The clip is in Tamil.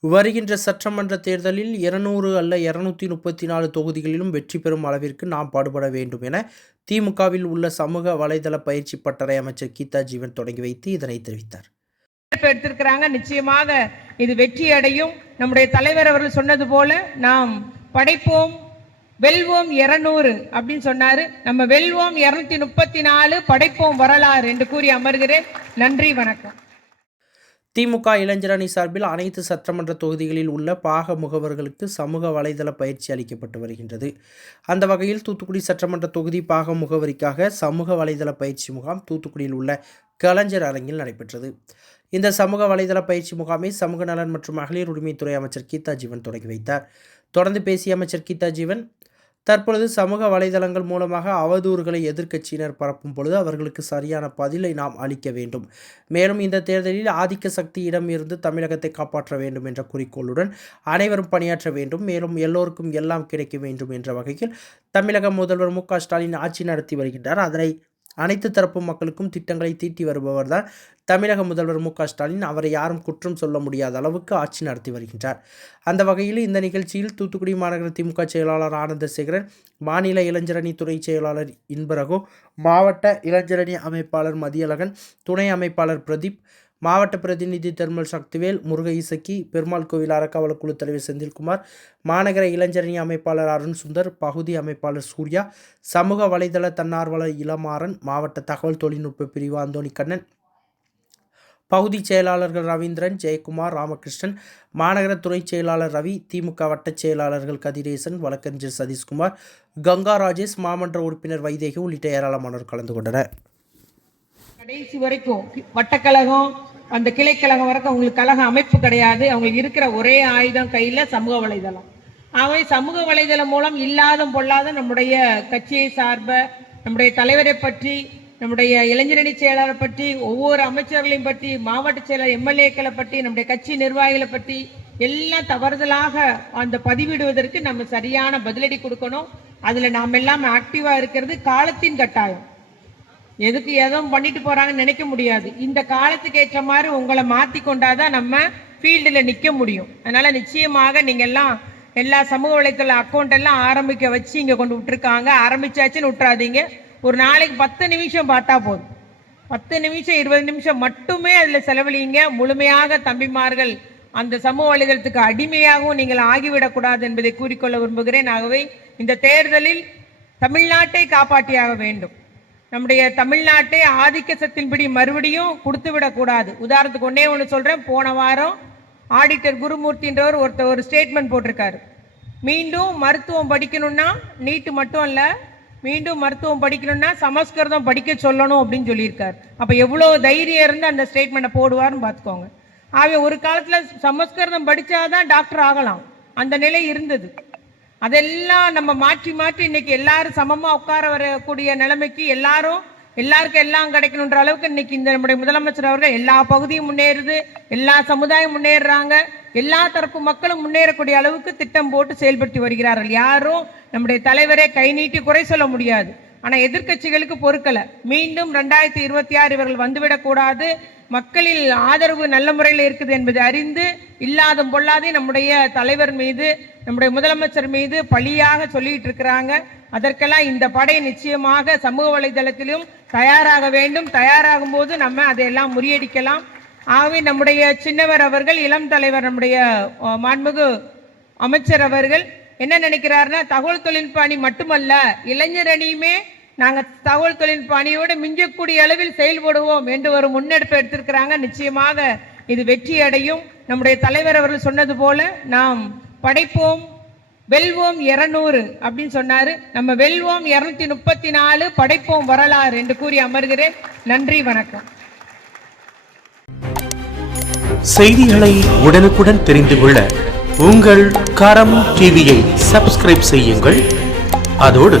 வருகின்ற சட்டமன்ற தேர்தலில் இருநூறு அல்ல இருநூத்தி முப்பத்தி நாலு தொகுதிகளிலும் வெற்றி பெறும் அளவிற்கு நாம் பாடுபட வேண்டும் என திமுகவில் உள்ள சமூக வலைதள பயிற்சி பட்டறை அமைச்சர் கீதா ஜீவன் தொடங்கி வைத்து இதனை தெரிவித்தார். எடுத்திருக்கிறாங்க. நிச்சயமாக இது வெற்றி அடையும். நம்முடைய தலைவர் அவர்கள் சொன்னது போல நாம் படைப்போம் வெல்வோம் இருநூறு அப்படின்னு சொன்னாரு. நம்ம வெல்வோம் இருநூத்தி முப்பத்தி நாலு படைப்போம் வரலாறு என்று கூறி அமர்கிறேன். நன்றி வணக்கம். திமுக இளைஞரணி சார்பில் அனைத்து சட்டமன்ற தொகுதிகளில் உள்ள பாக முகவர்களுக்கு சமூக வலைதள பயிற்சி அளிக்கப்பட்டு வருகின்றது. அந்த வகையில் தூத்துக்குடி சட்டமன்ற தொகுதி பாக முகவரிக்காக சமூக வலைதள பயிற்சி முகாம் தூத்துக்குடியில் உள்ள கலைஞர் அரங்கில் நடைபெற்றது. இந்த சமூக வலைதள பயிற்சி முகாமை சமூக நலன் மற்றும் மகளிர் உரிமைத்துறை அமைச்சர் கீதா ஜீவன் தொடங்கி வைத்தார். தொடர்ந்து பேசிய அமைச்சர் கீதா ஜீவன் தற்பொழுது சமூக வலைதளங்கள் மூலமாக அவதூறுகளை எதிர்க்கட்சியினர் பரப்பும் பொழுது அவர்களுக்கு சரியான பதிலை நாம் அளிக்க வேண்டும். மேலும் இந்த தேர்தலில் ஆதிக்க சக்தியிடம் இருந்து தமிழகத்தை காப்பாற்ற வேண்டும் என்ற குறிக்கோளுடன் அனைவரும் பணியாற்ற வேண்டும். மேலும் எல்லோருக்கும் எல்லாம் கிடைக்க வேண்டும் என்ற வகையில் தமிழக முதல்வர் மு ஸ்டாலின் ஆட்சி நடத்தி வருகின்றார். அதனை அனைத்து தரப்பு மக்களுக்கும் திட்டங்களை தீட்டி வருபவர் தான் தமிழக முதல்வர் மு ஸ்டாலின். அவரை யாரும் குற்றம் சொல்ல முடியாத அளவுக்கு ஆட்சி நடத்தி வருகின்றார். அந்த வகையில் இந்த நிகழ்ச்சியில் தூத்துக்குடி மாநகர திமுக செயலாளர் ஆனந்தசேகரன் மாநில இளைஞரணி துறை செயலாளர் இன்பரகு மாவட்ட இளைஞரணி அமைப்பாளர் மதியழகன் துணை அமைப்பாளர் பிரதீப் மாவட்ட பிரதிநிதி தெர்மல் சக்திவேல் முருக இசக்கி பெருமாள் கோவில் அறக்காவலர் குழு தலைவர் செந்தில்குமார் மாநகர இளைஞரணி அமைப்பாளர் அருண் சுந்தர் பகுதி அமைப்பாளர் சூர்யா சமூக வலைதள தன்னார்வலர் இளமாறன் மாவட்ட தகவல் தொழில்நுட்ப பிரிவு அந்தோணி கண்ணன் பகுதி செயலாளர்கள் ரவீந்திரன் ஜெயக்குமார் ராமகிருஷ்ணன் மாநகர துறை செயலாளர் ரவி திமுக வட்டச் செயலாளர்கள் கதிரேசன் வழக்கறிஞர் சதீஷ்குமார் கங்கா ராஜேஷ் மாமன்ற உறுப்பினர் வைதேகி உள்ளிட்ட ஏராளமானோர் கலந்து கொண்டனர். கடைசி வரைக்கும் வட்டக்கழகம் அந்த கிளைக்கழகம் வரைக்கும் அவங்களுக்கு கழக அமைப்பு கிடையாது. அவங்களுக்கு இருக்கிற ஒரே ஆயுதம் கையில சமூக வலைதளம். அவை சமூக வலைதளம் மூலம் இல்லாத பொல்லாத நம்முடைய கட்சியை சார்ப நம்முடைய தலைவரை பற்றி நம்முடைய இளைஞரணி செயலாளர் பற்றி ஒவ்வொரு அமைச்சர்களையும் பற்றி மாவட்ட செயலர் எம்எல்ஏக்களை பற்றி நம்முடைய கட்சி நிர்வாகிகளை பற்றி எல்லாம் தவறுதலாக அந்த பதிவிடுவதற்கு நம்ம சரியான பதிலடி கொடுக்கணும். அதுல நாம் எல்லாம் ஆக்டிவா இருக்கிறது காலத்தின் கட்டாயம். எதுக்கு எதுவும் பண்ணிட்டு போறாங்கன்னு நினைக்க முடியாது. இந்த காலத்துக்கு ஏற்ற மாதிரி உங்களை மாத்தி கொண்டாதான் நம்ம ஃபீல்டில் நிற்க முடியும். அதனால நிச்சயமாக நீங்க எல்லாம் எல்லா சமூக வலைத்தள அக்கௌண்ட் எல்லாம் ஆரம்பிக்க வச்சு இங்க கொண்டு விட்டுருக்காங்க. ஆரம்பிச்சாச்சுன்னு விட்டுறாதீங்க. ஒரு நாளைக்கு பத்து நிமிஷம் பார்த்தா போதும். பத்து நிமிஷம் இருபது நிமிஷம் மட்டுமே அதில் செலவழிங்க. முழுமையாக தம்பிமார்கள் அந்த சமூக வலைதளத்துக்கு அடிமையாகவும் நீங்கள் ஆகிவிடக்கூடாது என்பதை கூறிக்கொள்ள விரும்புகிறேன். ஆகவே இந்த தேர்தலில் தமிழ்நாட்டை காப்பாற்றியாக வேண்டும். நம்முடைய தமிழ்நாட்டை ஆதிக்க சத்தின்படி மறுபடியும் கொடுத்து விடக்கூடாது உதாரணத்துக்கு ஒன்னே ஒன்று சொல்கிறேன் போன வாரம் ஆடிட்டர் குருமூர்த்தின்றவர் ஒருத்தர் ஒரு ஸ்டேட்மெண்ட் போட்டிருக்காரு. மீண்டும் மருத்துவம் படிக்கணும்னா நீட்டு மட்டும் இல்லை மீண்டும் மருத்துவம் படிக்கணும்னா சமஸ்கிருதம் படிக்க சொல்லணும் அப்படின்னு சொல்லியிருக்கார். அப்போ எவ்வளோ தைரியம் இருந்து அந்த ஸ்டேட்மெண்ட்டை போடுவார்னு பார்த்துக்கோங்க. ஆகவே ஒரு காலத்தில் சமஸ்கிருதம் படித்தாதான் டாக்டர் ஆகலாம். அந்த நிலை இருந்தது. அதெல்லாம் நம்ம மாற்றி மாற்றி இன்னைக்கு எல்லாரும் சமமா உட்கார வரக்கூடிய நிலைமைக்கு எல்லாரும் எல்லாருக்கும் எல்லாம் கிடைக்கணுன்ற அளவுக்கு இன்னைக்கு இந்த நம்முடைய முதலமைச்சர் அவர்கள் எல்லா பகுதியும் முன்னேறுது எல்லா சமுதாயம் முன்னேறுறாங்க எல்லா தரப்பு மக்களும் முன்னேறக்கூடிய அளவுக்கு திட்டம் போட்டு செயல்படுத்தி வருகிறார்கள். யாரும் நம்முடைய தலைவரே கை நீட்டி குறை சொல்ல முடியாது. ஆனா எதிர்க்கட்சிகளுக்கு பொறுக்கல. மீண்டும் ரெண்டாயிரத்தி இருபத்தி ஆறு இவர்கள் வந்துவிடக் கூடாது. மக்களில் ஆதரவு நல்ல முறையில் இருக்குது என்பதை அறிந்து இல்லாத பொல்லாதே நம்முடைய தலைவர் மீது நம்முடைய முதலமைச்சர் மீது பழியாக சொல்லிட்டு இருக்கிறாங்க. அதற்கெல்லாம் இந்த படை நிச்சயமாக சமூக வலைதளத்திலும் தயாராக வேண்டும். தயாராகும் போது நம்ம அதையெல்லாம் முறியடிக்கலாம். ஆகவே நம்முடைய சின்னவர் அவர்கள் இளம் தலைவர் நம்முடைய மாண்புகு அமைச்சர் அவர்கள் என்ன நினைக்கிறாருன்னா தகவல் தொழில்நுட்ப அணி மட்டுமல்ல இளைஞர் அணியுமே நாங்க தகவல் தொழில்நுட்ப அணியோடு மிஞ்சக்கூடிய அளவில் செயல்படுவோம் என்று ஒரு முன்னெடுப்பு எடுத்திருக்கிறாங்க. நிச்சயமாக இது வெற்றி அடையும். நம்முடைய தலைவர் அவர்கள் சொன்னது போல நாம் படைப்போம் வெல்வோம் இருநூறு அப்படின்னு சொன்னாரு. நம்ம வெல்வோம் இருநூத்தி முப்பத்தி நாலு படைப்போம் வரலாறு என்று கூறி அமர்கிறேன். நன்றி வணக்கம். செய்திகளை உடனுக்குடன் தெரிந்து கொள்ள உங்கள் கரம் டிவியை சப்ஸ்கிரைப் செய்யுங்கள். அதோடு